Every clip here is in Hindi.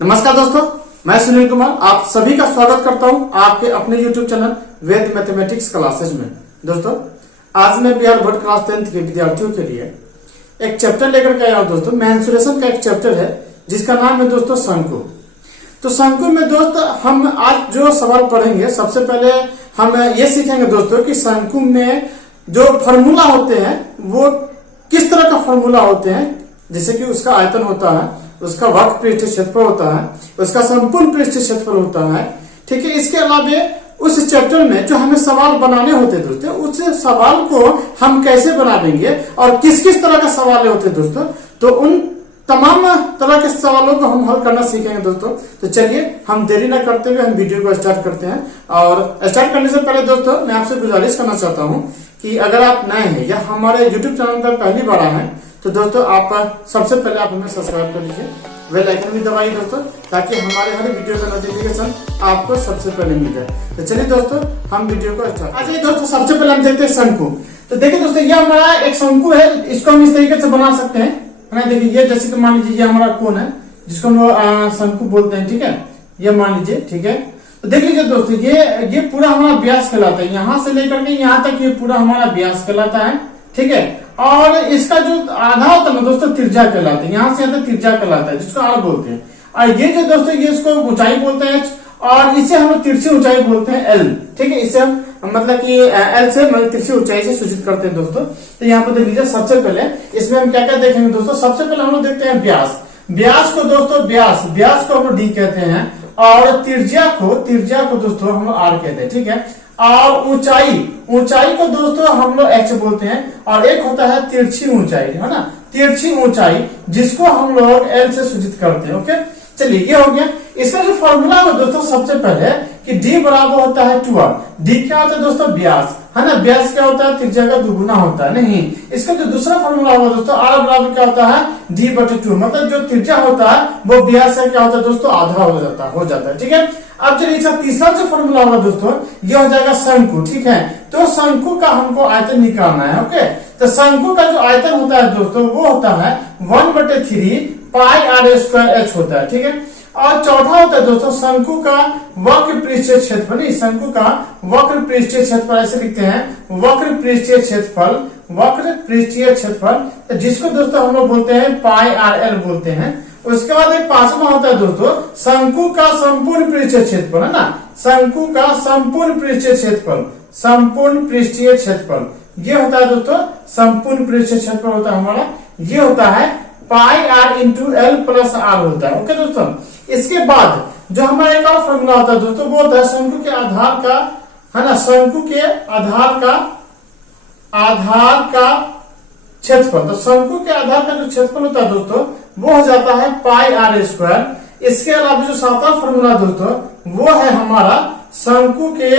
नमस्कार दोस्तों, मैं सुनील कुमार आप सभी का स्वागत करता हूं आपके अपने YouTube चैनल वेद मैथमेटिक्स क्लासेज में। दोस्तों, आज मैं बिहार बोर्ड क्लास 10th के विद्यार्थियों के लिए एक चैप्टर लेकर के आया हूं। दोस्तों, मेंसुरेशन का एक चैप्टर है जिसका नाम है दोस्तों शंकु। तो शंकु में दोस्तों हम आज जो सवाल पढ़ेंगे, सबसे पहले हम ये सीखेंगे दोस्तों कि शंकु में जो फॉर्मूला होते हैं वो किस तरह का फॉर्मूला होते हैं। जैसे कि उसका आयतन होता है, उसका वक्र पृष्ठ क्षेत्रफल होता है, उसका संपूर्ण पृष्ठ क्षेत्रफल होता है। ठीक है, इसके अलावा उस चैप्टर में जो हमें सवाल बनाने होते हैं दोस्तों, उस सवाल को हम कैसे बनाएंगे और किस किस तरह का सवाल होते हैं दोस्तों, तो उन तमाम तरह के सवालों को हम हल करना सीखेंगे दोस्तों। तो चलिए हम देरी न करते हुए हम वीडियो को स्टार्ट करते हैं। और स्टार्ट करने से पहले दोस्तों मैं आपसे गुजारिश करना चाहता हूं कि अगर आप नए हैं या हमारे YouTube चैनल पर पहली बार आए हैं तो दोस्तों आप सबसे पहले आप हमें सब्सक्राइब कर लीजिए, बेल आइकन भी दबाइए दोस्तों, ताकि हमारे हर वीडियो का नोटिफिकेशन आपको सबसे पहले मिल जाए। तो चलिए दोस्तों हम वीडियो को स्टार्ट। आज दोस्तों सबसे पहले हम देखते हैं शंकु। तो देखिए दोस्तों, ये हमारा एक शंकु है, इसको हम इस तरीके से बना सकते हैं। देखिए ये जैसे कि मान लीजिए ये हमारा कोण है जिसको हम शंकु बोलते हैं। ठीक है, ये मान लीजिए। ठीक है, तो देख लीजिए दोस्तों, ये पूरा हमारा व्यास कहलाता है। यहाँ से लेकर के यहाँ तक ये पूरा हमारा व्यास कहलाता है। ठीक है, और इसका जो आधा होता है ना दोस्तों त्रिज्या कहलाता है। यहाँ से यहाँ तक त्रिज्या कहलाता है जिसको आर बोलते हैं। और ये जो दोस्तों ये इसको ऊंचाई बोलते हैं और इसे हम तिरछी ऊंचाई बोलते हैं एल। ठीक है, इसे हम मतलब कि एल से मतलब तिरछी ऊंचाई से सूचित करते हैं दोस्तों। तो यहाँ पर देख लीजिए, सबसे पहले इसमें हम क्या क्या देखेंगे दोस्तों। सबसे पहले हम लोग देखते हैं व्यास। व्यास को दोस्तों व्यास को हम लोग डी कहते हैं और त्रिज्या को दोस्तों हम लोग आर कहते हैं। ठीक है, और ऊंचाई को दोस्तों हम लोग एच बोलते हैं। और एक होता है तिरछी ऊंचाई, है ना, तिरछी ऊंचाई जिसको हम लोग एल से सूचित करते हैं। ओके, चलिए ये हो गया। इसका जो फॉर्मूला है दोस्तों, सबसे पहले कि d बराबर होता है 2r। d क्या होता है दोस्तों, व्यास, है ना। व्यास क्या होता है, त्रिज्या का दुगुना होता है। नहीं, इसका जो दूसरा फॉर्मूला होगा दोस्तों, r बराबर क्या होता है, d/2। मतलब जो त्रिज्या होता है वो व्यास से क्या होता है दोस्तों, आधा हो जाता है। ठीक है, अब चलिए इसका तीसरा जो फॉर्मूला होगा दोस्तों, ये हो जाएगा शंकु। ठीक है, तो शंकु का हमको आयतन निकालना है। ओके, तो शंकु का जो आयतन होता है दोस्तों वो होता है 1/3 πr² होता है। ठीक है, और चौथा होता है दोस्तों शंकु का वक्र पृष्ठीय क्षेत्रफल। शंकु का वक्र पृष्ठीय क्षेत्रफल ऐसे लिखते हैं, वक्र पृष्ठीय क्षेत्रफल, जिसको दोस्तों हम लोग बोलते हैं πrl बोलते हैं। उसके बाद एक पांचवा होता है दोस्तों शंकु का संपूर्ण पृष्ठीय क्षेत्रफल, है ना। शंकु का संपूर्ण पृष्ठीय क्षेत्रफल ये होता है दोस्तों, संपूर्ण पृष्ठीय क्षेत्रफल होता है हमारा, ये होता है πr × l + r होता है। ओके दोस्तों, इसके बाद जो हमारा एक और फॉर्मूला होता है दोस्तों, वो होता है शंकु के आधार का, है ना, शंकु के आधार का क्षेत्रफल। तो शंकु के आधार का जो क्षेत्रफल होता है दोस्तों वो हो जाता है πr²। इसके अलावा जो सातवां फॉर्मूला दोस्तों वो है हमारा शंकु के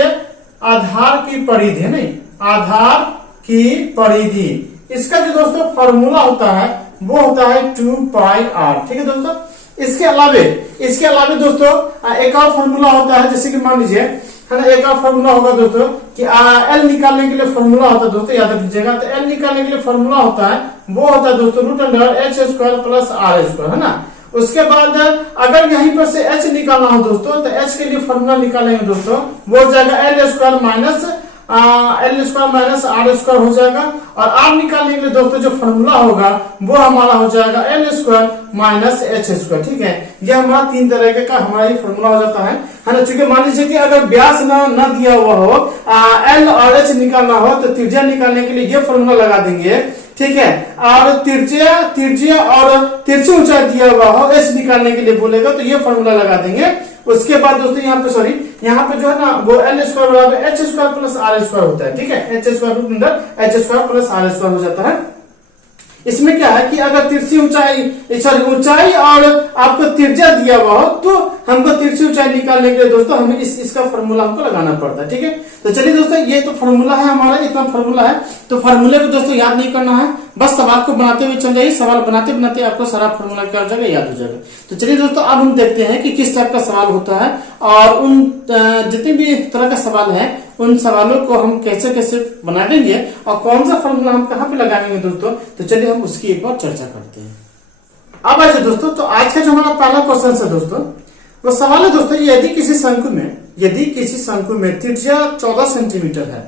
आधार की परिधि, नहीं, आधार की परिधि। इसका जो दोस्तों फॉर्मूला होता है वो होता है 2πr। ठीक है दोस्तों, इसके अलावा दोस्तों एक और फॉर्मूला होता है, जैसे कि मान लीजिए, है ना, एक और फॉर्मूला होगा दोस्तों कि एल निकालने के लिए फॉर्मूला होता है दोस्तों, याद रखिएगा। तो एल निकालने के लिए फॉर्मूला होता है वो होता है दोस्तों √h² + r², है ना। उसके बाद अगर यहीं पर से h निकालना हो दोस्तों, तो h के लिए फॉर्मूला निकालेंगे दोस्तों, वो हो जाएगा l² r² हो जाएगा। और r निकालने के लिए दोस्तों जो फॉर्मूला होगा वो हमारा हो जाएगा l² - h²। ठीक है, ये हमारा तीन तरह का हमारा ये फॉर्मूला हो जाता है ना। चूंकि मान लीजिए कि अगर व्यास ना दिया हुआ हो, l और h निकालना हो, तो त्रिज्या निकालने के लिए ये फॉर्मूला लगा देंगे। ठीक है, और त्रिज्या और तिरछी ऊंचाई दिया हुआ हो, h निकालने के लिए बोलेगा तो ये फॉर्मूला लगा देंगे। उसके बाद दोस्तों यहाँ पे जो है ना वो l² बराबर h² + r² होता है। ठीक है, h² + r² हो जाता है। इसमें क्या है कि अगर तिरछी ऊंचाई और आपको त्रिज्या दिया हुआ हो तो हमको तिरछी ऊंचाई निकालने के लिए दोस्तों हमें इसका फॉर्मूला हमको लगाना पड़ता है। ठीक है, तो चलिए दोस्तों ये तो फॉर्मूला है हमारा, इतना फॉर्मूला है। तो फॉर्मूले को दोस्तों याद नहीं करना है, बस सवाल को बनाते हुए चल जाइए। सवाल बनाते बनाते आपको सारा फॉर्मूला क्या हो जाएगा, याद हो जाएगा। तो चलिए दोस्तों अब हम देखते हैं कि किस टाइप का सवाल होता है और उन जितने भी तरह का सवाल है उन सवालों को हम कैसे कैसे बना देंगे और कौन सा फॉर्मूला हम कहाँ पे लगाएंगे दोस्तों। तो चलिए हम उसकी एक बार चर्चा करते हैं। अब आइए दोस्तों, तो आज का जो हमारा पहला क्वेश्चन है दोस्तों, वो सवाल है दोस्तों, यदि किसी शंकु में त्रिज्या 14 सेंटीमीटर है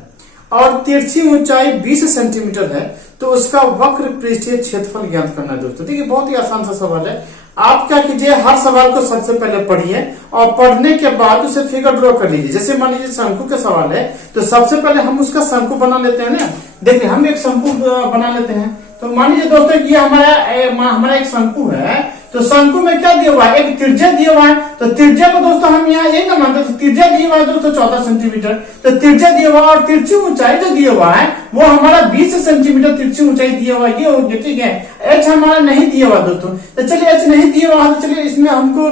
और तिरछी ऊंचाई 20 सेंटीमीटर है, तो उसका वक्र पृष्ठीय क्षेत्रफल ज्ञात करना है दोस्तों। देखिए बहुत ही आसान सा सवाल है। आप क्या कीजिए, हर सवाल को सबसे पहले पढ़िए और पढ़ने के बाद उसे फिगर ड्रॉ कर लीजिए। जैसे मान लीजिए शंकु का सवाल है, तो सबसे पहले हम उसका शंकु बना लेते हैं ना। देखिए हम एक शंकु बना लेते हैं। तो मान लीजिए दोस्तों ये हमारा एक शंकु है। तो शंकु में क्या दिया हुआ है, एक त्रिज्या दिया हुआ है। तो त्रिज्या को दोस्तों हम यहाँ एक ना मानते, तो त्रिज्या दिया हुआ है दोस्तों 14 सेंटीमीटर। तो त्रिज्या दिया हुआ और तिरछी ऊंचाई जो दिया हुआ है वो हमारा 20 सेंटीमीटर तिरछी ऊंचाई दिया हुआ है, ये हो गया, ठीक है। एच हमारा नहीं दिया हुआ दोस्तों, तो चलिए एच नहीं दिया हुआ, तो चलिए इसमें हमको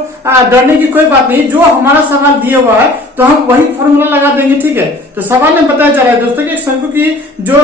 डरने की कोई बात नहीं। जो हमारा सवाल दिया हुआ है तो हम वही फॉर्मूला लगा देंगे, ठीक है। तो सवाल में बताया जा रहा है दोस्तों कि एक शंकु की जो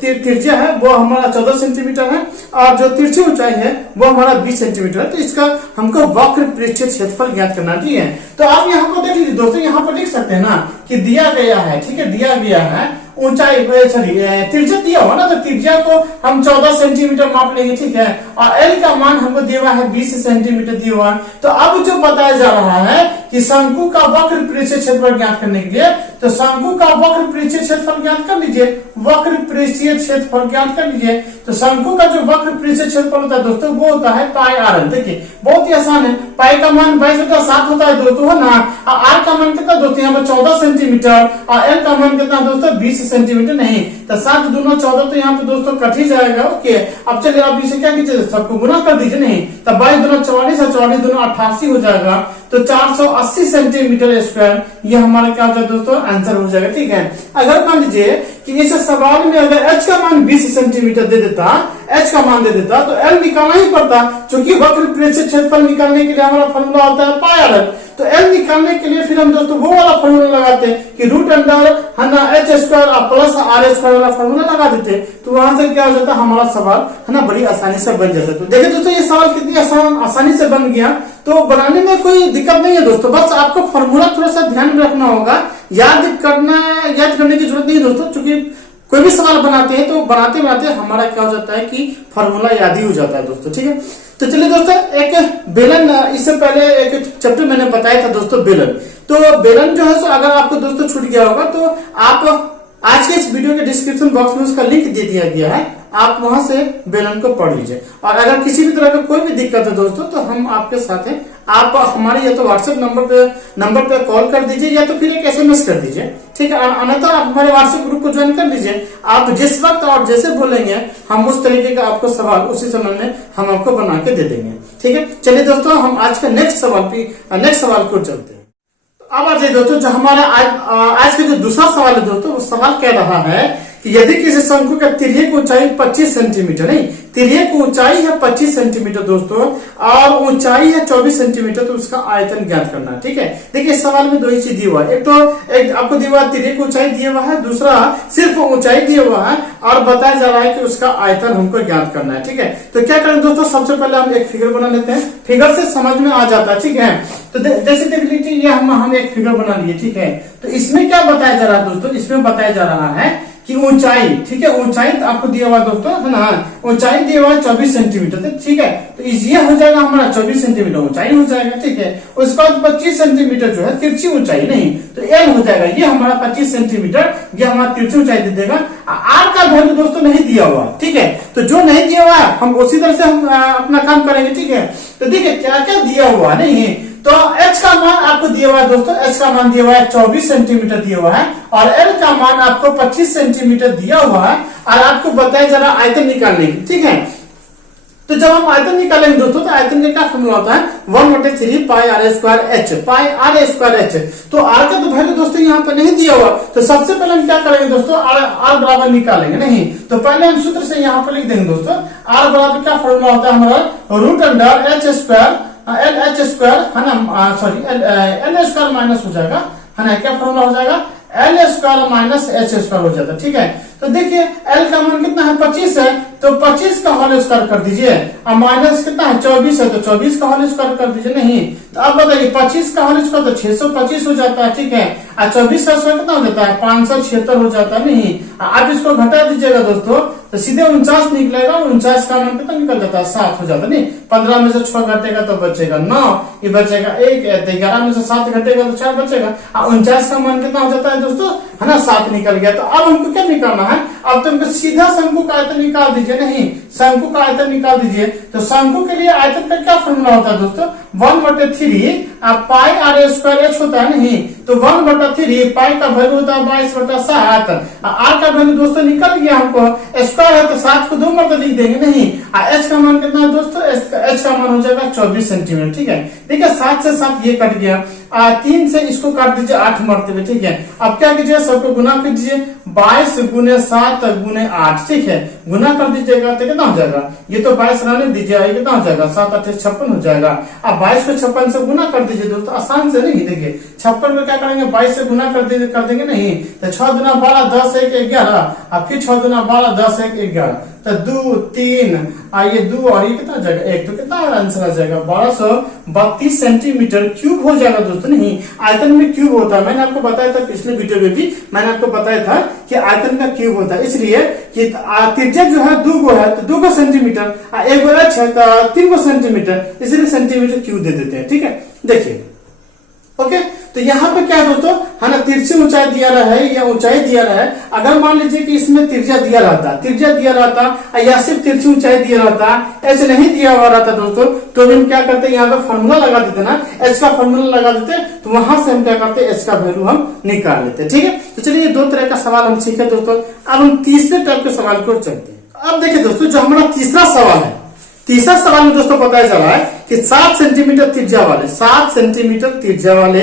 त्रिज्या है वो हमारा 14 सेंटीमीटर है और जो तिरछी ऊंचाई है वो हमारा 20 सेंटीमीटर है। तो इसका हमको वक्र पृष्ठीय क्षेत्रफल ज्ञात करना, ठीक है। तो आप यहाँ पर देख लीजिए दोस्तों, यहाँ पर लिख सकते हैं ना कि दिया गया है, ठीक है, दिया गया है ऊंचाई, सॉरी त्रिज्या दिया हुआ ना, तो त्रिज्या को हम 14 सेंटीमीटर माप लेंगे, ठीक है। और एल का मान हमको दिया हुआ है 20 सेंटीमीटर दिया हुआ है। तो अब जो बताया जा रहा है कि शंकु का वक्र पृष्ठीय क्षेत्रफल ज्ञात करने के लिए, तो शंकु का वक्र पृष्ठीय क्षेत्रफल ज्ञात कर लीजिए, वक्र पृष्ठीय क्षेत्रफल ज्ञात कर लीजिए। तो शंकु का जो वक्र पृष्ठीय क्षेत्रफल होता है दोस्तों वो होता है पाई आर एल। देखिए बहुत ही आसान है, पाई का मान 22/7 होता है दोस्तों, है ना। आर का मान कितना दोस्तों यहाँ पर 14 सेंटीमीटर और एल का मान कितना दोस्तों 20 सेंटीमीटर। नहीं तो 7 दूना 14, तो यहाँ पे दोस्तों कट ही जाएगा, ओके। अब चलिए आप इसे क्या कीजिए, सबको गुना कर दीजिए, नहीं तब 22 दूना 44 और 44 दूना 88 हो जाएगा। तो 480 सेंटीमीटर स्क्वायर ये हमारा क्या हो जाएगा दोस्तों, आंसर हो जाएगा, ठीक है। अगर मान लीजिए कि इस सवाल में अगर एच का मान 20 सेंटीमीटर दे देता, एच का मान दे देता, तो एल निकालना ही पड़ता, क्योंकि वक्र पृष्ठीय क्षेत्रफल निकालने के लिए हमारा फॉर्मूला होता है पाई आर एल। तो एल निकालने के लिए फिर हम दोस्तों वो वाला फॉर्मूला लगाते हैं कि रूट अंडर है ना H square plus R square वाला फॉर्मूला लगा देते। तो वहां से क्या हो जाता, हमारा सवाल है ना बड़ी आसानी से बन जाता। तो देखिए दोस्तों ये सवाल कितनी आसानी से बन गया। तो बनाने में कोई दिक्कत नहीं है दोस्तों, बस आपको फॉर्मूला थोड़ा सा ध्यान में रखना होगा। याद करने की जरूरत नहीं है दोस्तों, क्योंकि कोई भी सवाल बनाते हैं तो बनाते बनाते हमारा क्या हो जाता है कि फॉर्मूला याद ही हो जाता है दोस्तों, ठीक है। तो चलिए दोस्तों, एक बेलन, इससे पहले एक चैप्टर मैंने बताया था दोस्तों बेलन। तो बेलन जो है सो अगर आपको दोस्तों छूट गया होगा तो आप आज के इस वीडियो के डिस्क्रिप्शन बॉक्स में उसका लिंक दे दिया गया है, आप वहां से बेलन को पढ़ लीजिए। और अगर किसी भी तरह का कोई भी दिक्कत है दोस्तों तो हम आपके साथ हैं, आप हमारे या तो व्हाट्सएप नंबर पे कॉल कर दीजिए या तो फिर एक SMS कर दीजिए, ठीक है। अन्यथा आप हमारे व्हाट्सएप ग्रुप को ज्वाइन कर लीजिए। आप जिस वक्त और जैसे बोलेंगे हम उस तरीके का आपको सवाल उसी समय में हम आपको बना के दे देंगे, ठीक है। चलिए दोस्तों हम आज का नेक्स्ट सवाल को चलते हैं। अब आ जाइए दोस्तों, जो हमारा आज का जो दूसरा सवाल है दोस्तों, वो सवाल कह रहा है कि यदि किसी शंकु का तिर्यक ऊंचाई 25 सेंटीमीटर, नहीं तिर्यक ऊंचाई है 25 सेंटीमीटर दोस्तों और ऊंचाई है 24 सेंटीमीटर, तो उसका आयतन ज्ञात करना है, ठीक है। देखिए इस सवाल में दो ही चीज दिया हुआ है, एक आपको दिया हुआ है तिर्यक ऊंचाई दिया हुआ है, दूसरा सिर्फ ऊंचाई दिया हुआ है और बताया जा रहा है कि उसका आयतन हमको ज्ञात करना है, ठीक है। तो क्या करें दोस्तों, सबसे पहले हम एक फिगर बना लेते हैं, फिगर से समझ में आ जाता है, ठीक है। तो जैसे देख लीजिए ये हम एक फिगर बना लिए, ठीक है। तो इसमें क्या बताया जा रहा है दोस्तों, इसमें बताया जा रहा है कि ऊंचाई, ठीक है, ऊंचाई तो आपको दिया हुआ दोस्तों, है ना, ऊंचाई दिया हुआ 24 सेंटीमीटर, ठीक है। तो ये हो जाएगा हमारा 24 सेंटीमीटर ऊंचाई हो जाएगा, ठीक है। उसके बाद 25 सेंटीमीटर जो है तिरछी ऊंचाई, नहीं तो एल हो जाएगा, ये हमारा 25 सेंटीमीटर ये हमारा तिरछी ऊंचाई दे देगा। आर का वैल्यू दोस्तों नहीं दिया हुआ, ठीक है। तो जो नहीं दिया हुआ हम उसी तरह से हम अपना काम करेंगे, ठीक है। तो देखिए क्या क्या दिया हुआ नहीं, तो h का मान आपको दिया हुआ है दोस्तों, h का मान दिया हुआ है 24 सेंटीमीटर दिया हुआ है और l का मान आपको 25 सेंटीमीटर दिया हुआ है और आपको बताया जा रहा है आयतन निकालने की, ठीक है। तो जब हम आयतन निकालेंगे दोस्तों तो आयतन का क्या फॉर्मूला होता है 1/3 pi R square H, pi R square H. तो आर का तो वैल्यू दोस्तों यहाँ पर नहीं दिया हुआ, तो सबसे पहले हम क्या करेंगे दोस्तों, आर बराबर निकालेंगे, नहीं तो पहले हम सूत्र से यहाँ पर लिख देंगे दोस्तों, आर बराबर क्या फॉर्मूला होता है हमारा root under H square L H square, है ना, सॉरी एल स्क्वायर माइनस हो जाएगा, है ना, क्या फॉर्मूला हो जाएगा L square minus H square हो जाता है, ठीक है। तो देखिए एल का मान कितना है 25 है, तो 25 का होल स्क्वायर कर दीजिए। अब माइनस कितना है 24 है, तो 24 का होल स्क्वायर कर दीजिए। नहीं तो अब बताइए 25 का होल स्क्वायर तो 625 हो जाता है, ठीक है। और 24 का स्क्वायर कितना हो जाता है 576 हो जाता है। नहीं आप इसको घटा दीजिएगा दोस्तों, तो सीधे 49 निकलेगा। 49 का मान कितना निकल जाता है 7 हो जाता है। नहीं 15 में से 6 घटेगा तो बचेगा 9, ये बचेगा 1, 11 में से 7 घटेगा तो 4 बचेगा। 49 का मान कितना हो जाता है दोस्तों, है ना 7 निकल गया। तो अब हमको क्या निकालना है, अब तुमको सीधा शंकु का आयतन निकाल दीजिए। नहीं शंकु का आयतन निकाल दीजिए। तो शंकु के लिए आयतन का क्या फॉर्मूला होता है दोस्तों, 1/3 पाई आर स्क्वायर एच होता है। नहीं तो 1/3 पाई का वैल्यू होता है 22/7। आर का वैल्यू दोस्तों निकल गया हमको, स्क्वायर है तो 7 को 2 मरतबा लिख देंगे। नहीं एच का मान कितना है दोस्तों, एच का मान हो जाएगा 24 सेंटीमीटर, ठीक है। देखिए 7 से 7 ये कट गया, 3 से इसको काट दीजिए 8 मरतबे, ठीक है। अब क्या कीजिए सबको गुना कर दीजिए, 22 गुने 7 गुने 8, ठीक है। गुना कर दीजिएगा तो कितना हो जाएगा, ये तो 22 रहने दीजिए, ये कितना हो जाएगा 7 8 56 हो जाएगा। अब 22 को 56 से गुना कर दीजिए दोस्तों, आसान से। नहीं देखिए 56 में क्या करेंगे 22 से गुना कर देंगे। नहीं तो 6 दूना 12 10 1 11, अब फिर 6 दूना 12 10 1 11, तो 2 3 ये 2 और ये कितना जाएगा 1, तो कितना आंसर आ जाएगा 1232 सेंटीमीटर क्यूब हो जाएगा दोस्तों। नहीं आयतन में क्यूब होता है, मैंने आपको बताया था पिछले वीडियो में भी, मैंने आपको बताया था कि आयतन का क्यूब होता है। इसलिए कि त्रिज्या जो है 2 गो है तो 2 गो सेंटीमीटर, 1 गो एच है तो 3 गो सेंटीमीटर, इसलिए सेंटीमीटर क्यूब दे देते हैं, ठीक है। देखिए ओके, तो यहाँ पे क्या है दोस्तों, है ना तिरछी ऊंचाई दिया रहा है या ऊंचाई दिया रहा है। अगर मान लीजिए कि इसमें त्रिज्या दिया रहता या सिर्फ तिरछी ऊंचाई दिया रहता, ऐसे नहीं दिया हुआ रहता दोस्तों, तो हम क्या करते हैं यहाँ पे फॉर्मूला लगा देते ना, एच का फॉर्मूला लगा देते, तो वहां से हम क्या करते हैं एच का वैल्यू हम निकाल लेते, ठीक है। तो चलिए 2 तरह का सवाल हम सीखे दोस्तों। अब हम तीसरे टाइप के सवाल को चलते हैं। अब देखिए दोस्तों जो हमारा तीसरा सवाल है, तीसरा सवाल में दोस्तों पता चला है कि 7 सेंटीमीटर त्रिज्या वाले, 7 सेंटीमीटर त्रिज्या वाले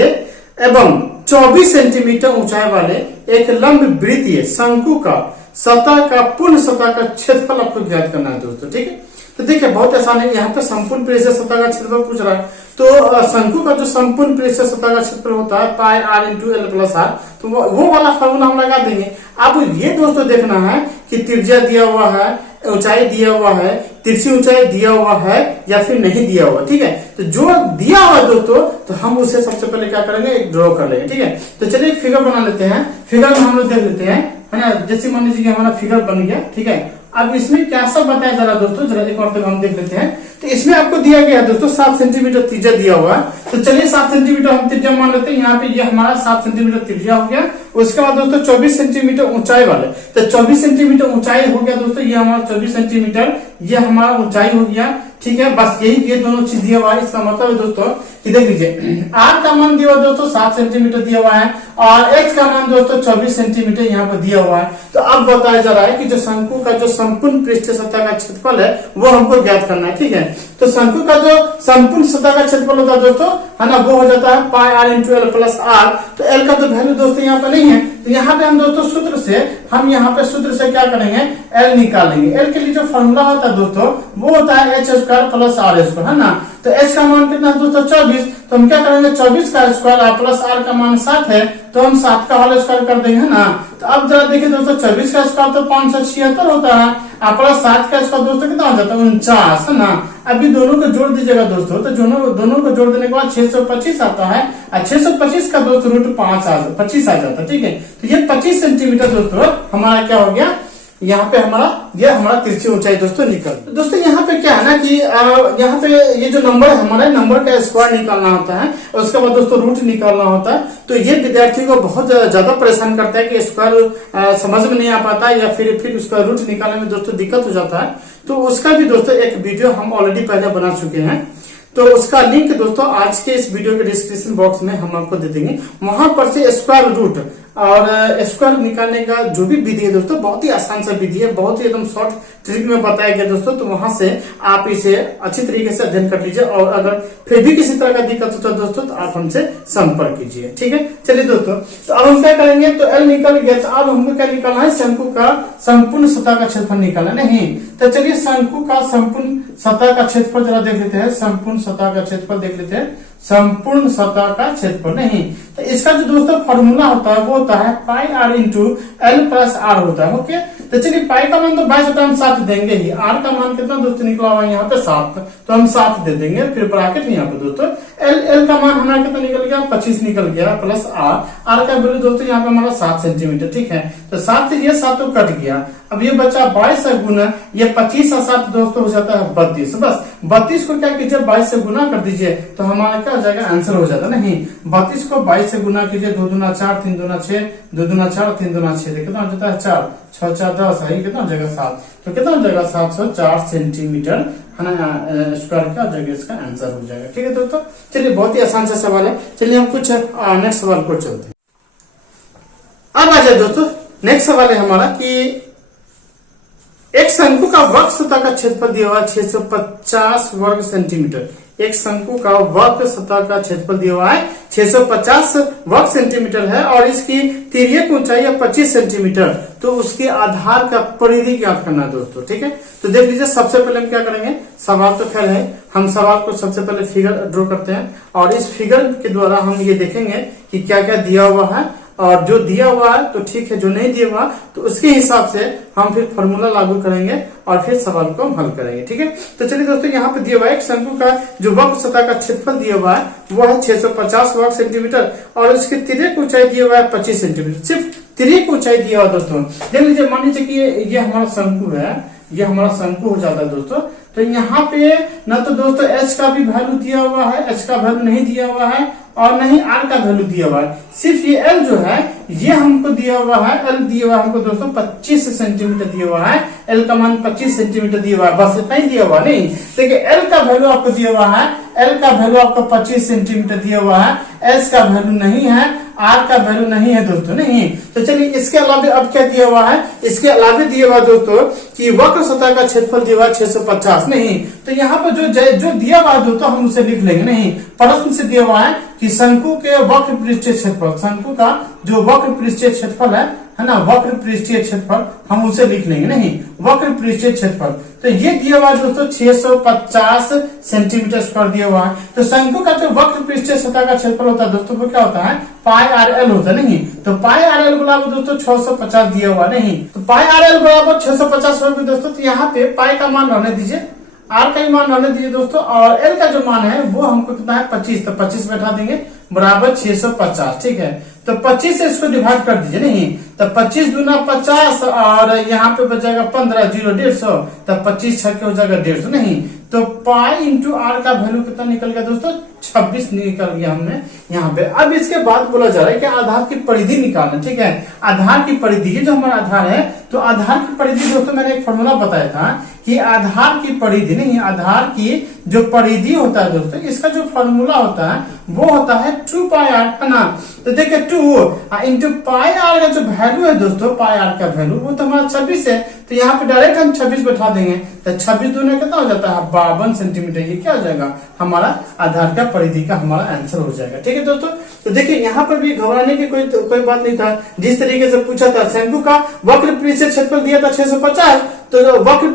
एवं 24 सेंटीमीटर ऊंचाई वाले एक लंब वृत्तीय शंकु का सतह का पूर्ण सतह का क्षेत्रफल आपको ज्ञात करना है दोस्तों, ठीक है। तो देखिए बहुत आसान है, यहाँ पे संपूर्ण पृष्ठ सतह का क्षेत्रफल पूछ रहा है। तो शंकु का जो संपूर्ण पृष्ठ सतह का क्षेत्रफल होता है pi R into L plus R, तो वो वाला फॉर्मूला हम लगा देंगे। अब ये दोस्तों देखना है कि त्रिज्या दिया हुआ है, ऊंचाई दिया हुआ है, तिरछी ऊंचाई दिया हुआ है या फिर नहीं दिया हुआ, ठीक है। तो जो दिया हुआ दोस्तों तो हम उसे सबसे पहले क्या करेंगे एक ड्रॉ कर लेंगे, ठीक है। तो चलिए एक फिगर बना लेते हैं, फिगर में हम लोग देख लेते हैं, है ना। जैसे मान लीजिए कि हमारा फिगर बन गया, ठीक है। अब इसमें क्या सब बताया जा रहा है दोस्तों, जरा एक बार हम देख लेते हैं। तो इसमें आपको दिया गया है दोस्तों 7 सेंटीमीटर त्रिज्या दिया हुआ है। तो चलिए 7 सेंटीमीटर हम त्रिज्या मान लेते हैं, यहाँ पे ये हमारा 7 सेंटीमीटर त्रिज्या हो गया। उसके बाद दोस्तों 24 सेंटीमीटर ऊंचाई वाले, तो 24 सेंटीमीटर ऊंचाई हो गया दोस्तों, ये हमारा 24 सेंटीमीटर ये हमारा ऊंचाई हो गया, ठीक है। बस यही ये दोनों चीज दिया हुआ है। इसका मतलब है दोस्तों कि देख लीजिए आर का मान दिया हुआ दोस्तों 7 सेंटीमीटर दिया हुआ है और एक्स का मान दोस्तों 24 सेंटीमीटर यहाँ पर दिया हुआ है। तो अब बताया जा रहा है कि जो शंकु का जो संपूर्ण पृष्ठ सतह का क्षेत्रफल है वो हमको ज्ञात करना है, ठीक है। तो शंकु का जो संपूर्ण सतह का क्षेत्रफल होता है दोस्तों, है ना, वो हो जाता है pi R into L plus R. तो एल का तो वैल्यू दोस्तों यहाँ पे नहीं है, तो यहाँ पे हम दोस्तों सूत्र से क्या करेंगे एल निकालेंगे। एल के लिए जो फॉर्मूला होता है दोस्तों वो होता है H square plus R square, है ना। तो एच का मान कितना है दोस्तों 24, तो हम क्या करेंगे 24 का स्क्वायर प्लस आर का मान 7 है, तो हम 7 का होल स्क्वायर कर देंगे, है ना। तो अब जरा देखिए दोस्तों 24 का स्क्वायर तो 576 होता है, प्लस 7 का स्क्वायर दोस्तों कितना हो जाता है 49, है ना। अभी दोनों को जोड़ दीजिएगा दोस्तों, तो दोनों को जोड़ देने के बाद 625 आता है और 625 का दोस्तों रूट 25 आ जाता है, ठीक है। तो ये 25 सेंटीमीटर दोस्तों हमारा क्या हो गया, यहाँ पे हमारा तिरछी ऊंचाई दोस्तों निकल। तो दोस्तों यहाँ पे क्या है ना कि यहाँ पे ये जो नंबर है हमारा नंबर का स्क्वायर निकालना होता है और उसके बाद दोस्तों रूट निकालना होता है। तो ये विद्यार्थी को बहुत ज्यादा परेशान करता है कि स्क्वायर समझ में नहीं आ पाता या फिर उसका रूट निकालने में दोस्तों दिक्कत हो जाता है। तो उसका भी दोस्तों एक वीडियो हम ऑलरेडी पहले बना चुके हैं, तो उसका लिंक दोस्तों आज के इस वीडियो के डिस्क्रिप्शन बॉक्स में हम आपको दे देंगे। वहां पर से स्क्वायर रूट और स्क्वायर निकालने का जो भी विधि है दोस्तों बहुत ही आसान सा विधि है, बहुत ही एकदम शॉर्ट ट्रिक में बताया गया दोस्तों। तो वहां से आप इसे अच्छी तरीके से अध्ययन कर लीजिए और अगर फिर भी किसी तरह का दिक्कत होता है दोस्तों तो आप हमसे संपर्क कीजिए, ठीक है। चलिए दोस्तों तो अब हम क्या करेंगे, तो एल निकल गया, तो अब हमको क्या निकालना है शंकु का संपूर्ण सतह का क्षेत्रफल निकालना। नहीं तो चलिए शंकु का संपूर्ण सतह का क्षेत्रफल जरा देख लेते हैं। संपूर्ण सतह का क्षेत्रफल देख लेते हैं। संपूर्ण सतह का क्षेत्रफल नहीं, तो इसका जो दोस्तों फॉर्मूला होता है वो होता है pi R into L plus R होता है। ओके, तो चलिए पाई का मान तो 22 होता है, हम 7 देंगे ही। आर का मान कितना दोस्तों निकला हुआ है यहाँ पे 7, तो हम 7 दे देंगे। फिर ब्रैकेट यहाँ पे दोस्तों एल का मान हमारा कितना निकल गया, 25 निकल गया, प्लस आर का वैल्यू दोस्तों यहाँ पे हमारा 7 सेंटीमीटर। ठीक है, तो 7 से ये 7 तो कट गया, अब ये बचा 22 से गुना, ये 25 और 7 दोस्तों हो जाता है 32। बस 32 को क्या कीजिए 22 से गुना कर दीजिए, तो हमारा क्या हो जाएगा, आंसर हो जाता नहीं। 32 को 22 से गुना कीजिए, 2 दूना 4, 3 दूना 6, 2 दूना 4, 3 दूना 6, कितना हो जाता है 4, 6 4 10 है, कितना हो जाएगा 7, तो कितना हो जाएगा 704 सेंटीमीटर है ना स्क्वायर का जगह इसका आंसर हो जाएगा। ठीक है दोस्तों, चलिए बहुत ही आसान सा सवाल है। चलिए हम कुछ नेक्स्ट सवाल को चलते हैं। अब आ जाए दोस्तों नेक्स्ट सवाल है हमारा कि एक शंकु का वक्र सतह का क्षेत्रफल दिया हुआ 650 वर्ग सेंटीमीटर। एक शंकु का वक्र सतह का क्षेत्रफल दिया हुआ है 650 वर्ग सेंटीमीटर है और इसकी तिर्यक ऊंचाई है 25 सेंटीमीटर। तो उसके आधार का परिधि ज्ञात करना है दोस्तों। ठीक है, तो देख लीजिए सबसे पहले हम क्या करेंगे, सवाल तो खैर है, हम सवाल को सबसे पहले फिगर ड्रॉ करते हैं और इस फिगर के द्वारा हम ये देखेंगे कि क्या क्या दिया हुआ है, और जो दिया हुआ है तो ठीक है, जो नहीं दिया हुआ तो उसके हिसाब से हम फिर फॉर्मूला लागू करेंगे और फिर सवाल को हम हल करेंगे। ठीक है, तो चलिए दोस्तों यहाँ पे दिया हुआ है एक शंकु का जो वक्र सतह का क्षेत्रफल दिया हुआ है वो है 650 वर्ग सेंटीमीटर और इसकी तिर्यक ऊंचाई दिया हुआ है 25 सेंटीमीटर। सिर्फ तिर्यक ऊंचाई दिया हुआ दोस्तों। देख लीजिए, मान लीजिए कि ये हमारा शंकु है, ये हमारा शंकु हो जाता है दोस्तों। तो यहाँ पे ना तो दोस्तों एच का भी वैल्यू दिया हुआ है, एच का वैल्यू नहीं दिया हुआ है और नहीं आर का वैल्यू दिया हुआ है। सिर्फ ये एल जो है ये हमको दिया हुआ है, एल दिया हुआ है हमको दोस्तों 25 सेंटीमीटर दिया हुआ है। एल का मान 25 सेंटीमीटर दिया हुआ है, बस इतना ही दिया हुआ नहीं। देखिए एल का वैल्यू आपको दिया हुआ है, एल का वैल्यू आपको 25 सेंटीमीटर दिया हुआ है, एस का वैल्यू नहीं है, आर का वैल्यू नहीं है दोस्तों, नहीं। तो चलिए इसके अलावा अब क्या दिया हुआ है, इसके अलावा दिया हुआ दोस्तों कि वक्र सतह का क्षेत्रफल दिया हुआ 650 नहीं। तो यहाँ पर जो दिया हुआ है दोस्तों हम उसे लिख लेंगे नहीं। प्रश्न से दिया हुआ है कि शंकु के वक्र पृष्ठीय क्षेत्रफल, शंकु का जो वक्र पृष्ठीय क्षेत्रफल है ना, वक्र पृष्ठीय क्षेत्रफल हम उसे लिख लेंगे नहीं, वक्र पृष्ठीय क्षेत्रफल। तो ये दिया हुआ है दोस्तों 650 सेंटीमीटर स्क्वायर दिया हुआ है। तो शंकु का जो वक्र पृष्ठीय सतह का क्षेत्रफल होता है दोस्तों वो क्या होता है, पाई आर एल होता है नहीं। तो पाई आर एल बराबर दोस्तों 650 दिया हुआ नहीं, तो पाई आर एल बराबर 650 होगा दोस्तों। तो यहाँ पे पाई का मान रहने दीजिए, आर का मान रहने दीजिए दोस्तों, और एल का जो मान है वो हमको कितना है 25, तो 25 बैठा देंगे बराबर 650। ठीक है, तो 25 से इसको डिवाइड कर दीजिए नहीं, तो 25 दूना 50 और यहाँ पे बचेगा 15, 0 150, तब 25 छक्के हो जाएगा 150 नहीं। तो पाई इंटू आर का वैल्यू कितना निकल गया दोस्तों, 26 निकल गया हमने यहाँ पे। अब इसके बाद बोला जा रहा है कि आधार की परिधि निकालना। ठीक है, आधार की परिधि, ये जो हमारा आधार है, तो आधार की परिधि दोस्तों मैंने एक फॉर्मूला बताया था कि आधार की परिधि नहीं, आधार की जो परिधि होता है दोस्तों, इसका जो फॉर्मूला होता है वो होता है 2 पाई आर, है ना। तो देखिए 2 इंटू पाई आर का जो वैल्यू है दोस्तों, पाई आर का वैल्यू वो तो हमारा 26 है, तो यहाँ पे डायरेक्ट हम 26 बैठा देंगे। तो 26 दूना कितना हो जाता है 52 सेंटीमीटर। ये क्या हो जाएगा, हमारा आधार का परिधि का हमारा आंसर हो जाएगा। ठीक है दोस्तों, तो देखिए यहाँ पर भी घबराने की कोई बात नहीं था। जिस तरीके से पूछा था शंकु का वक्र पृष्ठीय क्षेत्रफल दिया था 650, तो वक्र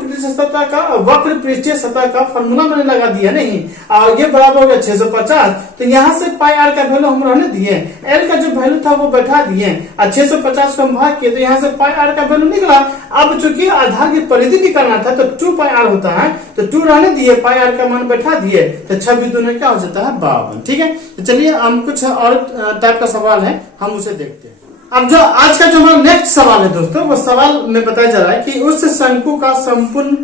पृष्ठीय सतह का फॉर्मूला मैंने लगा दिया नहीं, और ये बराबर हो गया 650। तो यहाँ से पाई आर का वैल्यू हम रहने दिए, एल का जो वैल्यू था वो बैठा दिए, और 650 को हम भाग किए तो यहाँ से पाई आर का वैल्यू निकला। अब चूंकि आधार की परिधि निकालना था तो 2 पाई आर होता है, तो 2 रहने दिए, पाई आर का मान बैठा दिए, तो 26 दूना क्या हो जाता है 52। ठीक है, तो चलिए हम कुछ और टाइप का सवाल है हम उसे देखते हैं। अब जो आज का जो हमारा नेक्स्ट सवाल है दोस्तों, वो सवाल में बताया जा रहा है कि उस शंकु का संपूर्ण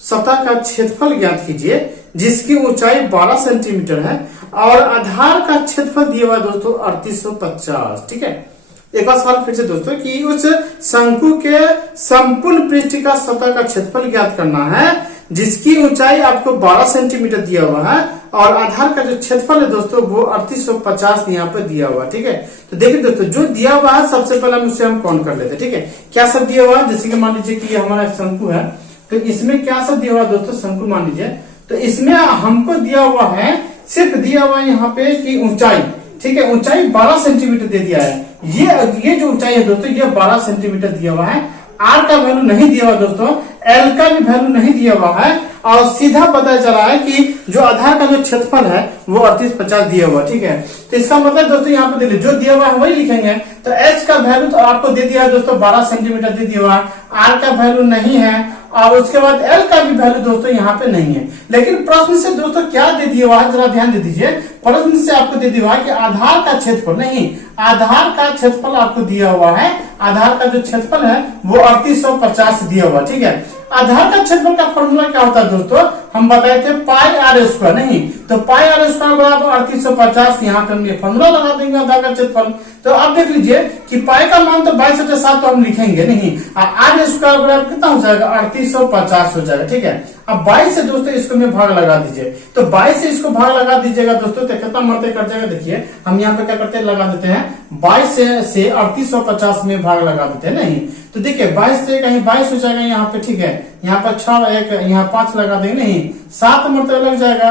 सतह का क्षेत्रफल ज्ञात कीजिए जिसकी ऊंचाई 12 सेंटीमीटर है और आधार का क्षेत्रफल दिया हुआ दोस्तों 3850। ठीक है, एक बार सवाल फिर से दोस्तों कि उस शंकु के संपूर्ण पृष्ठ का सतह का क्षेत्रफल ज्ञात करना है जिसकी ऊंचाई आपको 12 सेंटीमीटर दिया हुआ है और आधार का जो क्षेत्रफल है दोस्तों वो 3850 यहाँ पे दिया हुआ। ठीक है, तो देखिए दोस्तों जो दिया हुआ है सबसे पहले हम उससे हम काउंट कर लेते हैं। ठीक है, क्या सब दिया हुआ है, जैसे कि मान लीजिए कि ये हमारा शंकु है, तो इसमें क्या सब दिया हुआ है दोस्तों, शंकु मान लीजिए, तो इसमें हमको दिया हुआ है, सिर्फ दिया हुआ है यहाँ पे की ऊंचाई। ठीक है, ऊंचाई 12 सेंटीमीटर दे दिया है। ये जो ऊंचाई है दोस्तों ये 12 सेंटीमीटर दिया हुआ है। आर का वैल्यू नहीं दिया हुआ दोस्तों, एल का भी वैल्यू नहीं दिया हुआ है और सीधा पता चला है कि जो आधार का जो क्षेत्रफल है वो 3850 दिया हुआ, ठीक है। तो इसका मतलब दोस्तों यहाँ पे जो दिया हुआ है वही लिखेंगे। तो एच का वैल्यू तो आपको दे दिया है दोस्तों 12 सेंटीमीटर दे दिया हुआ है, आर का वैल्यू नहीं है और उसके बाद एल का भी वैल्यू दोस्तों यहाँ पे नहीं है। लेकिन प्रश्न से दोस्तों क्या दे दिया हुआ है, जरा ध्यान दे दीजिए। प्रश्न से आपको दे दिया हुआ है कि आधार का क्षेत्रफल, नहीं, आधार का क्षेत्रफल आपको दिया हुआ है, आधार का जो क्षेत्रफल है वो 3850 दिया हुआ, ठीक है। आधार का क्षेत्रफल का फॉर्मूला क्या होता है दोस्तों, हम बताए थे पाई आर स्क्वायर, नहीं तो पाई आर स्क्वायर बराबर 3850, यहाँ पे हम ये फॉर्मूला लगा देंगे आधार का क्षेत्रफल। तो अब देख लीजिए कि पाई का मान तो 22/7 तो हम लिखेंगे नहीं, आर स्क्वायर बराबर कितना हो जाएगा 3850 हो जाएगा, ठीक है। अब 22 से दोस्तों इसको में भाग लगा दीजिए, तो 22 से इसको भाग लगा दीजिएगा दोस्तों, तो कितना मरते कर जाएगा। देखिए हम यहाँ पे क्या करते हैं, लगा देते हैं 22 से 3850 में भाग लगा देते हैं, नहीं तो देखिए 22 से कहीं 22 हो जाएगा यहाँ पे, ठीक है। यहाँ पर 6 1 यहाँ 5 लगा देंगे, नहीं 7 मरतबा लग जाएगा,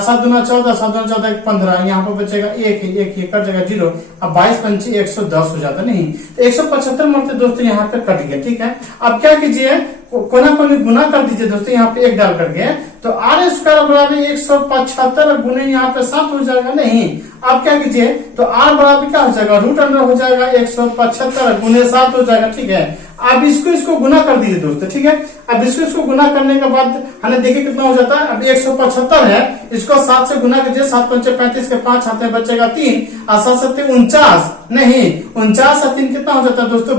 7 दूना 14, 7 दूना 14 15, यहाँ पर बचेगा 1 1 कट जाएगा 0। अब 22 पंचे 110 हो जाता, नहीं तो 175 मरते दोस्तों यहाँ पे कट गया, ठीक है। अब क्या कीजिए, कोना कोनी गुना कर दीजिए दोस्तों, यहाँ पे 1 डाल करके, तो आर स्क्वायर बराबर 175 गुने यहाँ पे 7 हो जाएगा, नहीं। अब क्या कीजिए, तो आर बराबर क्या हो जाएगा, रूट अंडर हो जाएगा 175 गुने 7 हो जाएगा, ठीक है। अब इसको गुना कर दीजिए दोस्तों, ठीक है। अब इसको गुना करने के बाद हमें देखिए कितना हो जाता है। अब 175 है, इसको 7 से गुना कीजिए, 7 पंचे 35 के 5 हाथ में बचेगा 3 और 7 7 49, नहीं 49 और 3 कितना हो जाता है दोस्तों,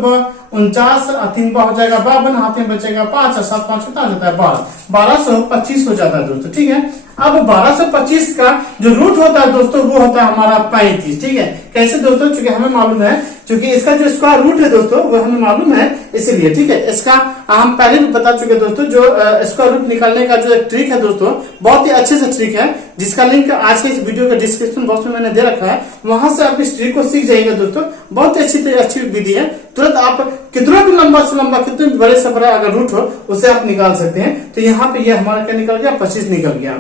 49 और 3 हो जाएगा 52, हाथ में बचेगा 5 और 7 5 कितना हो जाता है 1225 हो जाता है दोस्तों, ठीक है। अब 1225 का जो रूट होता है दोस्तों वो होता है हमारा 35, ठीक है। कैसे दोस्तों, चूंकि हमें मालूम है, क्योंकि इसका जो स्क्वायर रूट है दोस्तों वो हमें मालूम है, इसीलिए, ठीक है। इसका हम पहले भी बता चुके दोस्तों, जो स्क्वायर रूट निकालने का जो एक ट्रिक है दोस्तों, बहुत ही अच्छे से ट्रिक है, जिसका लिंक आज के इस वीडियो के डिस्क्रिप्शन बॉक्स में मैंने दे रखा है, वहां से आप इस ट्रिक को सीख जाएंगे दोस्तों। बहुत ही अच्छी विधि है, तुरंत आप कितना भी लंबा से लंबा, कितने भी बड़े से बड़ा अगर रूट हो उसे आप निकाल सकते हैं। तो यहाँ पे ये हमारा क्या निकल गया, 25 निकल गया।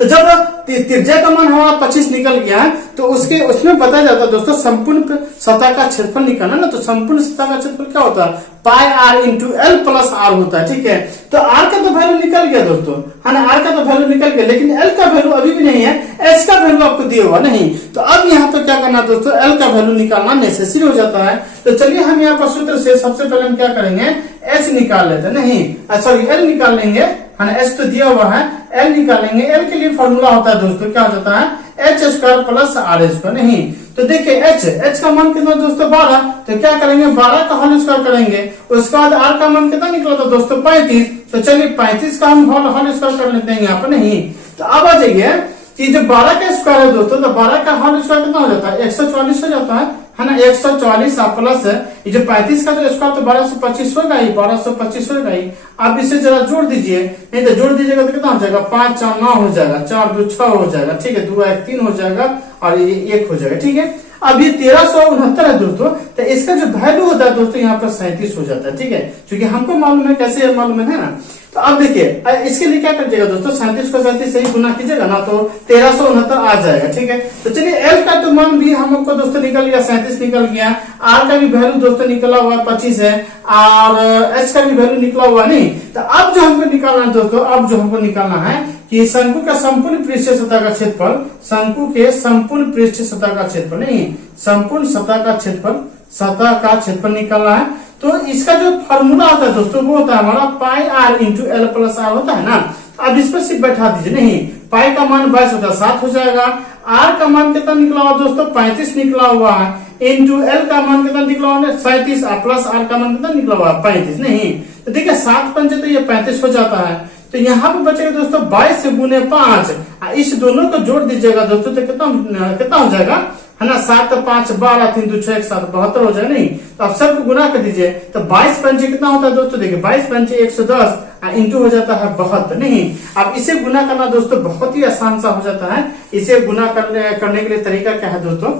तो जब त्रिज्या का मान हमारा 25 निकल गया है, तो उसमें बताया जाता है दोस्तों संपूर्ण सतह का क्षेत्रफल निकालना ना, तो संपूर्ण सतह का क्षेत्रफल क्या होता है, pi R into L plus R होता है, ठीक है। तो आर का तो वैल्यू निकल गया दोस्तों, है ना, आर का तो वैल्यू निकल गया, लेकिन एल का वैल्यू अभी भी नहीं है, एच का वैल्यू आपको दिया हुआ नहीं। तो अब यहाँ पे क्या करना दोस्तों, एल का वैल्यू निकालना नेसेसरी हो जाता है। तो चलिए हम यहाँ पर सूत्र से सबसे पहले हम क्या करेंगे, एच निकाल लेते हैं, नहीं सॉरी एल निकाल लेंगे, है ना, एच तो दिया हुआ है, एल निकालेंगे। एल के लिए फॉर्मूला होता है दोस्तों, क्या हो जाता है, H square plus R square, नहीं तो देखिए एच का मान कितना दोस्तों 12, तो क्या करेंगे 12 का होल स्क्वायर करेंगे। उसके बाद आर का मान कितना निकला था दोस्तों 35, तो चलिए 35 का हम होल स्क्वायर कर लेते हैं यहाँ पर, नहीं तो अब आ जाइए कि जब 12 का स्क्वायर है दोस्तों, तो 12 का होल स्क्वायर कितना हो जाता है 144 हो जाता है ना, 144 प्लस ये जो 35 का जो स्क्वायर तो 1225 होगा ही, 1225 होगा ही। आप इसे जरा जोड़ दीजिए, नहीं तो जोड़ दीजिएगा तो कितना हो जाएगा, 5 4 9 हो जाएगा, 4 2 6 हो जाएगा, ठीक है, 2 1 3 हो जाएगा और ये 1 हो जाएगा, ठीक है। अब ये 1369 है दोस्तों, तो इसका जो वैल्यू होता है दोस्तों यहाँ पर 37 हो जाता है, ठीक है, क्योंकि हमको मालूम है, कैसे मालूम है ना। तो अब देखिए इसके लिए क्या करिएगा दोस्तों, 37 को 37 से ही गुना कीजिएगा ना, तो 1369 आ जाएगा, ठीक है। तो चलिए एल का तो मान भी हमको दोस्तों निकल गया, 37 निकल गया, आर का भी वैल्यू दोस्तों निकला हुआ 25 है और एच का भी वैल्यू निकला हुआ नहीं। तो अब जो हमको निकालना है दोस्तों, अब जो हमको निकालना है कि शंकु का संपूर्ण पृष्ठीय सतह का क्षेत्रफल, शंकु के संपूर्ण पृष्ठीय सतह का क्षेत्रफल, नहीं संपूर्ण सतह का क्षेत्रफल निकालना है। तो इसका जो फॉर्मूला होता है दोस्तों वो होता है हमारा pi R into L plus R होता है ना। अब इस पर सिर्फ बैठा दीजिए, नहीं पाई का मान 22 होता है 7 हो जाएगा, आर का मान कितना निकला हुआ दोस्तों 35 निकला हुआ है, इंटू एल का मान कितना निकला हुआ है 37 प्लस आर का मान कितना निकला हुआ है 35, नहीं तो देखिए 7 पंचे तो ये 35 हो जाता है। तो यहाँ पे बचेगा दोस्तों 22 से गुने 5, इस दोनों को जोड़ दीजिएगा दोस्तों तो कितना हो जाएगा, है ना, 7 5 12 3 2 6 1 7 72 हो जाए, नहीं तो आप सबको गुना कर दीजिए। तो 22 पंचे कितना होता है दोस्तों, देखिए 22 पंचे 110 इंटू हो जाता है 72, नहीं अब इसे गुना करना दोस्तों बहुत ही आसान सा हो जाता है। इसे गुना करने के लिए तरीका क्या है दोस्तों,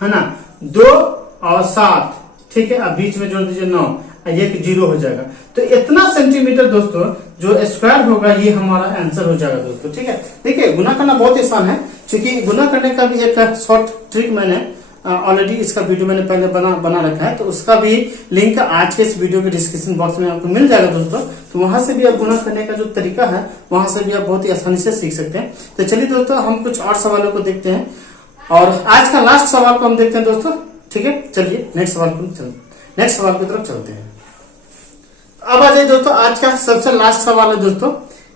है ना, 2 और 7, ठीक है, अब बीच में जोड़ दीजिए 9, ये 0 हो जाएगा। तो इतना सेंटीमीटर दोस्तों जो स्क्वायर होगा ये हमारा आंसर हो जाएगा दोस्तों, ठीक है। देखिए गुना करना बहुत आसान है, क्योंकि गुना करने का भी एक शॉर्ट ट्रिक मैंने ऑलरेडी इसका वीडियो मैंने पहले बना रखा है, तो उसका भी लिंक आज के इस वीडियो के डिस्क्रिप्शन बॉक्स में आपको मिल जाएगा दोस्तों। तो वहां से भी आप गुणा करने का जो तरीका है वहां से भी आप बहुत ही आसानी से सीख सकते हैं। तो चलिए दोस्तों हम कुछ और सवालों को देखते हैं और आज का लास्ट सवाल को हम देखते हैं दोस्तों। ठीक है, चलिए नेक्स्ट सवाल की तरफ चलते हैं। अब आ जाइए दोस्तों, आज का सबसे लास्ट सवाल है दोस्तों।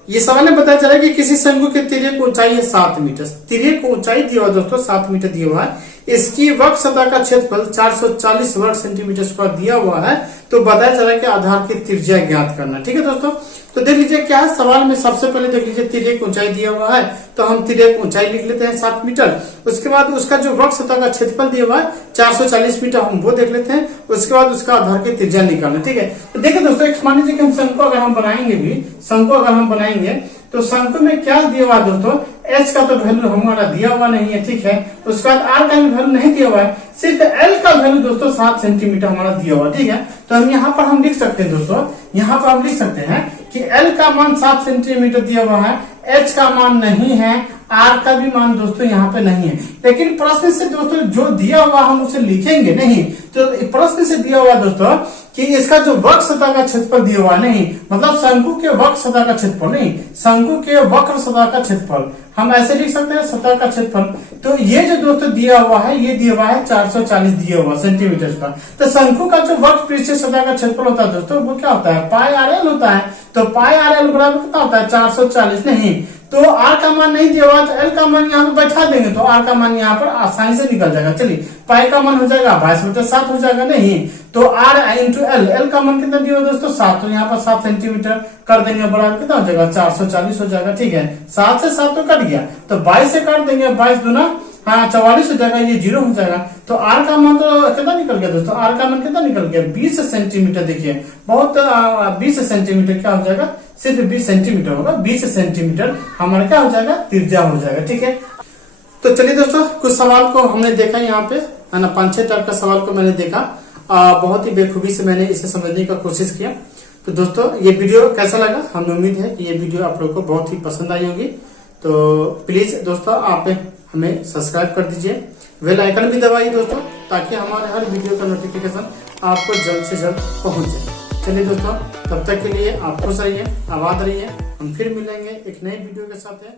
ये सवाल में बताया जा रहा है कि किसी शंकु के तिर्यक ऊंचाई है 7 मीटर। तिर्यक ऊंचाई दिया हुआ दोस्तों 7 मीटर दिया हुआ है। इसकी वक्र सतह का क्षेत्रफल 440 वर्ग सेंटीमीटर स्क्वायर दिया हुआ है। तो बताया जा रहा है कि आधार की त्रिज्या ज्ञात करना। ठीक है दोस्तों, तो देख लीजिए क्या है सवाल में। सबसे पहले देख लीजिए तिर्यक ऊंचाई दिया हुआ है, तो हम तिर्यक ऊंचाई लिख लेते हैं 7 मीटर। उसके बाद उसका जो वक्र सतह का क्षेत्रफल दिया हुआ है 440 मीटर, हम वो देख लेते हैं। उसके बाद उसका आधार की त्रिज्या निकालना। ठीक है, तो देखिए दोस्तों, एक मान लीजिए कि हम शंकु अगर हम बनाएंगे तो शंकु में क्या दिया हुआ है दोस्तों, एच का तो वैल्यू हमारा दिया हुआ नहीं है। ठीक है, उसके बाद आर का भी वैल्यू नहीं दिया हुआ है, सिर्फ एल का वैल्यू दोस्तों 7 सेंटीमीटर हमारा दिया हुआ। ठीक है, तो हम यहाँ पर हम लिख सकते हैं दोस्तों, यहाँ पर हम लिख सकते हैं कि एल का मान 7 सेंटीमीटर दिया हुआ है, एच का मान नहीं है, आर का भी मान दोस्तों यहाँ पे नहीं है। लेकिन प्रश्न से दोस्तों जो दिया हुआ हम उसे लिखेंगे नहीं। तो प्रश्न से दिया हुआ दोस्तों कि इसका जो वक्र सतह का क्षेत्रफल दिया हुआ नहीं, मतलब शंकु के वक्र सतह का क्षेत्रफल नहीं, शंकु के वक्र सतह का क्षेत्रफल हम ऐसे लिख सकते हैं, सतह का क्षेत्रफल। तो ये जो दोस्तों दिया हुआ है, ये दिया हुआ है 440 दिया हुआ सेंटीमीटर का। तो शंकु का जो वक्र पृष्ठीय सतह का क्षेत्रफल होता है दोस्तों, वो क्या होता है, पाई आर एल होता है। तो पाई आर एल बराबर कितना होता है, 440 नहीं। तो आर का मान नहीं दिया हुआ, तो एल का मान यहाँ पे बैठा देंगे तो आर का मान यहाँ पर आसानी से निकल जाएगा। चलिए, पाई का मान हो जाएगा 22/7 हो जाएगा नहीं। तो आर इंटू एल, एल का मान कितना दिया हुआ दोस्तों 7, तो यहाँ पर 7 सेंटीमीटर कर देंगे, बराबर कितना हो जाएगा 440 हो जाएगा। ठीक है, 7 से 7 तो कट गया, तो 22 से काट देंगे, 22 दूना 44 हो जाएगा, ये 0 हो जाएगा। तो आर का मान तो कितना निकल गया दोस्तों, आर का मान कितना निकल गया 20 सेंटीमीटर। देखिए बहुत 20 सेंटीमीटर क्या हो जाएगा, सिर्फ 20 सेंटीमीटर होगा। 20 सेंटीमीटर हमारा क्या हो जाएगा, त्रिज्या हो जाएगा। ठीक है, तो चलिए दोस्तों कुछ सवाल को हमने देखा यहाँ पे है ना, 5-6 टाइप का सवाल को मैंने देखा। बहुत ही बेखूबी से मैंने इसे समझने का कोशिश किया। तो दोस्तों ये वीडियो कैसा लगा, हमें उम्मीद है कि ये वीडियो आप लोग को बहुत ही पसंद आई होगी। तो प्लीज दोस्तों आप हमें सब्सक्राइब कर दीजिए, बेल आइकन भी दबाइए दोस्तों, ताकि हमारे हर वीडियो का नोटिफिकेशन आपको जल्द से जल्द पहुंच जाए। चलिए दोस्तों, तब तक के लिए आप खुश रहिए, आबाद रहिए। हम फिर मिलेंगे एक नई वीडियो के साथ।